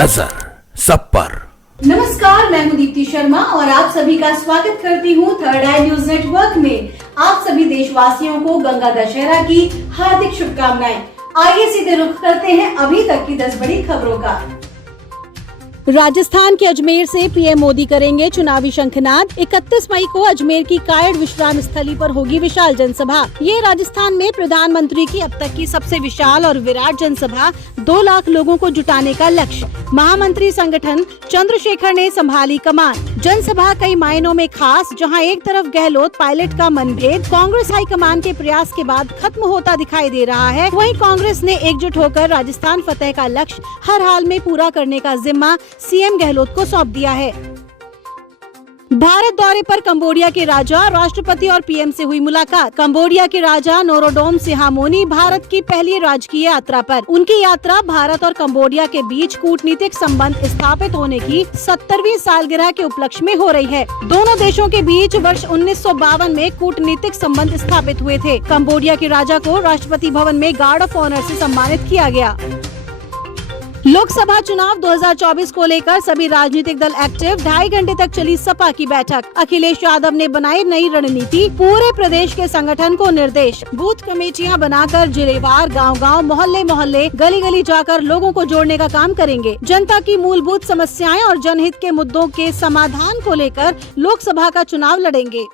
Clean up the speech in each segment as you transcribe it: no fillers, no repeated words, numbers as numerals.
नजर सब पर। नमस्कार, मैं हूं दीप्ति शर्मा और आप सभी का स्वागत करती हूं थर्ड आई न्यूज नेटवर्क में। आप सभी देशवासियों को गंगा दशहरा की हार्दिक शुभकामनाएं। आइए सीधे रुख करते हैं अभी तक की 10 बड़ी खबरों का। राजस्थान के अजमेर से पीएम मोदी करेंगे चुनावी शंखनाद। 31 मई को अजमेर की कायड़ विश्राम स्थली पर होगी विशाल जनसभा। ये राजस्थान में प्रधानमंत्री की अब तक की सबसे विशाल और विराट जनसभा। 2 लाख लोगों को जुटाने का लक्ष्य। महामंत्री संगठन चंद्रशेखर ने संभाली कमान। जनसभा कई मायनों में खास, जहां एक तरफ गहलोत पायलट का मनभेद कांग्रेस हाईकमान के प्रयास के बाद खत्म होता दिखाई दे रहा है, वहीं कांग्रेस ने एकजुट होकर राजस्थान फतेह का लक्ष्य हर हाल में पूरा करने का जिम्मा सीएम गहलोत को सौंप दिया है। भारत दौरे पर कंबोडिया के राजा, राष्ट्रपति और पीएम से हुई मुलाकात। कंबोडिया के राजा नोरोडोम सिहामोनी भारत की पहली राजकीय यात्रा पर। उनकी यात्रा भारत और कंबोडिया के बीच कूटनीतिक संबंध स्थापित होने की 70वीं सालगिरह के उपलक्ष्य में हो रही है। दोनों देशों के बीच वर्ष 1952 में कूटनीतिक संबंध स्थापित हुए थे। कंबोडिया के राजा को राष्ट्रपति भवन में गार्ड ऑफ ऑनर से सम्मानित किया गया। लोकसभा चुनाव 2024 को लेकर सभी राजनीतिक दल एक्टिव। 2.5 घंटे तक चली सपा की बैठक। अखिलेश यादव ने बनाई नई रणनीति। पूरे प्रदेश के संगठन को निर्देश। बूथ कमेटियां बनाकर जिलेवार, गांव-गांव, मोहल्ले-मोहल्ले, गली-गली जाकर लोगों को जोड़ने का काम करेंगे। जनता की मूलभूत समस्याएं और जनहित के मुद्दों के समाधान को लेकर लोकसभा का चुनाव लड़ेंगे।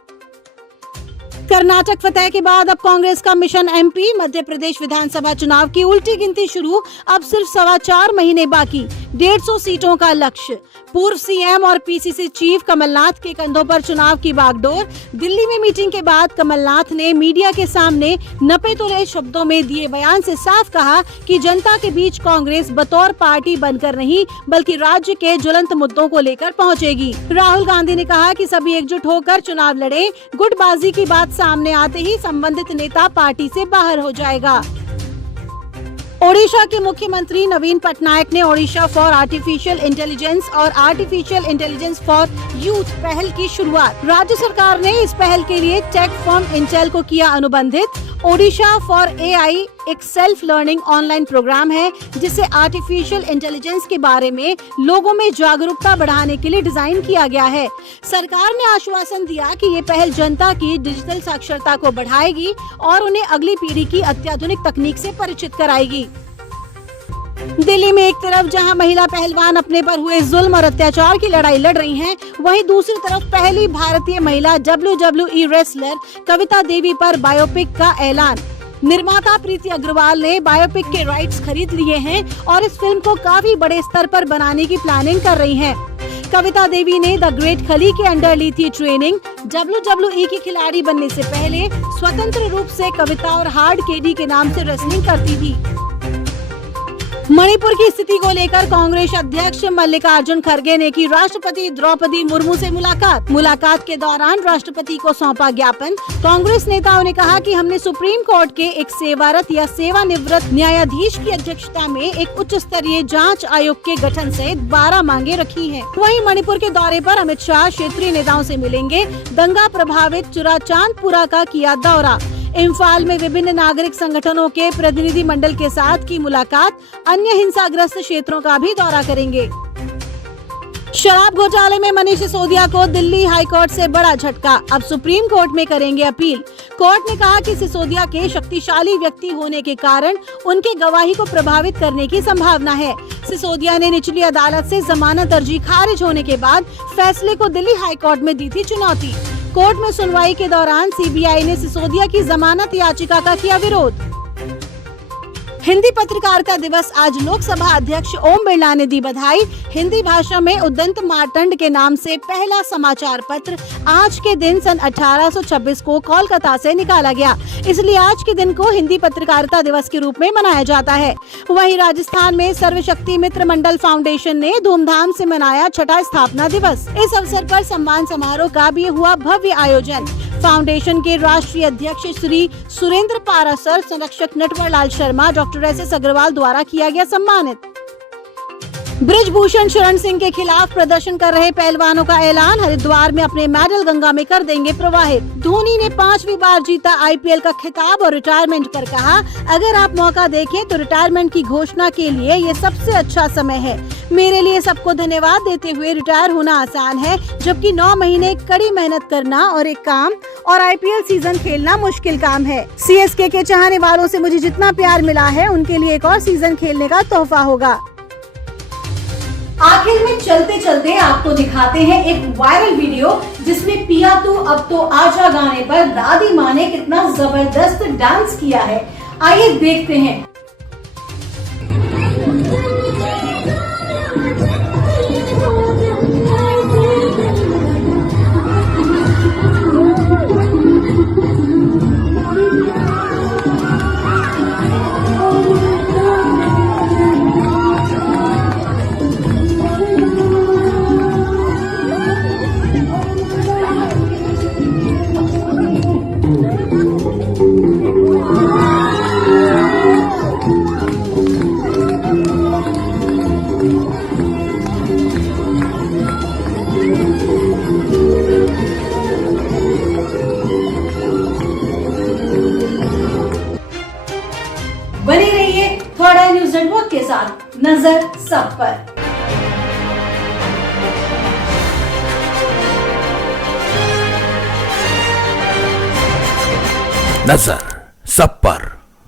कर्नाटक फतेह के बाद अब कांग्रेस का मिशन एमपी। मध्य प्रदेश विधानसभा चुनाव की उल्टी गिनती शुरू। अब सिर्फ 4.25 महीने बाकी। 150 सीटों का लक्ष्य। पूर्व सीएम और पीसीसी चीफ कमलनाथ के कंधों पर चुनाव की बागडोर। दिल्ली में मीटिंग के बाद कमलनाथ ने मीडिया के सामने नपे-तुले शब्दों में दिए बयान से साफ कहा कि जनता के बीच कांग्रेस बतौर पार्टी बनकर नहीं, बल्कि राज्य के ज्वलंत मुद्दों को लेकर पहुंचेगी। राहुल गांधी ने कहा कि सभी एकजुट होकर चुनाव लड़े। गुटबाजी की बात सामने आते ही संबंधित नेता पार्टी से बाहर हो जाएगा। ओडिशा के मुख्यमंत्री नवीन पटनायक ने ओडिशा फॉर आर्टिफिशियल इंटेलिजेंस और आर्टिफिशियल इंटेलिजेंस फॉर यूथ पहल की शुरुआत। राज्य सरकार ने इस पहल के लिए टेक फर्म इंटेल को किया अनुबंधित। ओडिशा फॉर एआई एक सेल्फ लर्निंग ऑनलाइन प्रोग्राम है, जिसे आर्टिफिशियल इंटेलिजेंस के बारे में लोगों में जागरूकता बढ़ाने के लिए डिजाइन किया गया है। सरकार ने आश्वासन दिया कि ये पहल जनता की डिजिटल साक्षरता को बढ़ाएगी और उन्हें अगली पीढ़ी की अत्याधुनिक तकनीक से परिचित कराएगी। दिल्ली में एक तरफ जहां महिला पहलवान अपने पर हुए जुल्म और अत्याचार की लड़ाई लड़ रही हैं, वहीं दूसरी तरफ पहली भारतीय महिला WWE रेसलर कविता देवी पर बायोपिक का ऐलान। निर्माता प्रीति अग्रवाल ने बायोपिक के राइट्स खरीद लिए हैं और इस फिल्म को काफी बड़े स्तर पर बनाने की प्लानिंग कर रही हैं। कविता देवी ने द ग्रेट खली के अंडर ली थी ट्रेनिंग। WWE की खिलाड़ी बनने से पहले स्वतंत्र रूप से कविता और हार्ड केडी के नाम से रेसलिंग करती थी। मणिपुर की स्थिति को लेकर कांग्रेस अध्यक्ष मल्लिकार्जुन खड़गे ने की राष्ट्रपति द्रौपदी मुर्मू से मुलाकात के दौरान राष्ट्रपति को सौंपा ज्ञापन। कांग्रेस नेताओं ने कहा कि हमने सुप्रीम कोर्ट के एक सेवारत या सेवानिवृत्त न्यायाधीश की अध्यक्षता में एक उच्च स्तरीय जांच आयोग के गठन से 12 मांगे रखी हैं। वहीं मणिपुर के दौरे पर अमित शाह क्षेत्रीय नेताओं से मिलेंगे। दंगा प्रभावित चुराचांदपुरा का किया दौरा। इम्फाल में विभिन्न नागरिक संगठनों के प्रतिनिधि मंडल के साथ की मुलाकात। अन्य हिंसाग्रस्त क्षेत्रों का भी दौरा करेंगे। शराब घोटाले में मनीष सिसोदिया को दिल्ली हाईकोर्ट से बड़ा झटका। अब सुप्रीम कोर्ट में करेंगे अपील। कोर्ट ने कहा कि सिसोदिया के शक्तिशाली व्यक्ति होने के कारण उनके गवाही को प्रभावित करने की संभावना है। सिसोदिया ने निचली अदालत से जमानत अर्जी खारिज होने के बाद फैसले को दिल्ली हाईकोर्ट में दी थी चुनौती। कोर्ट में सुनवाई के दौरान सीबीआई ने सिसोदिया की जमानत याचिका का किया विरोध। हिंदी पत्रकारिता दिवस आज लोकसभा अध्यक्ष ओम बिरला ने दी बधाई। हिंदी भाषा में उद्दंत मार्तंड के नाम से पहला समाचार पत्र आज के दिन सन 1826 को कोलकाता से निकाला गया, इसलिए आज के दिन को हिंदी पत्रकारिता दिवस के रूप में मनाया जाता है। वहीं राजस्थान में सर्वशक्ति मित्र मंडल फाउंडेशन ने धूमधाम से मनाया छठा स्थापना दिवस। इस अवसर पर सम्मान समारोह का भी हुआ भव्य आयोजन। फाउंडेशन के राष्ट्रीय अध्यक्ष श्री सुरेंद्र पारासर, संरक्षक नटवर लाल शर्मा, डॉक्टर SS अग्रवाल द्वारा किया गया सम्मानित। ब्रिजभूषण शरण सिंह के खिलाफ प्रदर्शन कर रहे पहलवानों का ऐलान, हरिद्वार में अपने मेडल गंगा में कर देंगे प्रवाहित। धोनी ने 5वीं बार जीता आईपीएल का खिताब और रिटायरमेंट पर कहा, अगर आप मौका देखें तो रिटायरमेंट की घोषणा के लिए ये सबसे अच्छा समय है। मेरे लिए सबको धन्यवाद देते हुए रिटायर होना आसान है, जबकि 9 महीने कड़ी मेहनत करना और एक काम और आईपीएल सीजन खेलना मुश्किल काम है। सीएसके के चाहने वालों से मुझे जितना प्यार मिला है, उनके लिए एक और सीजन खेलने का तोहफा होगा। आखिर में चलते चलते आपको दिखाते हैं एक वायरल वीडियो, जिसमें पिया तू अब तो आजा गाने पर दादी माँ ने कितना जबरदस्त डांस किया है। आइए देखते हैं। बने रहिए थर्ड आई न्यूज नेटवर्क के साथ, नजर सब पर। नजर सब पर।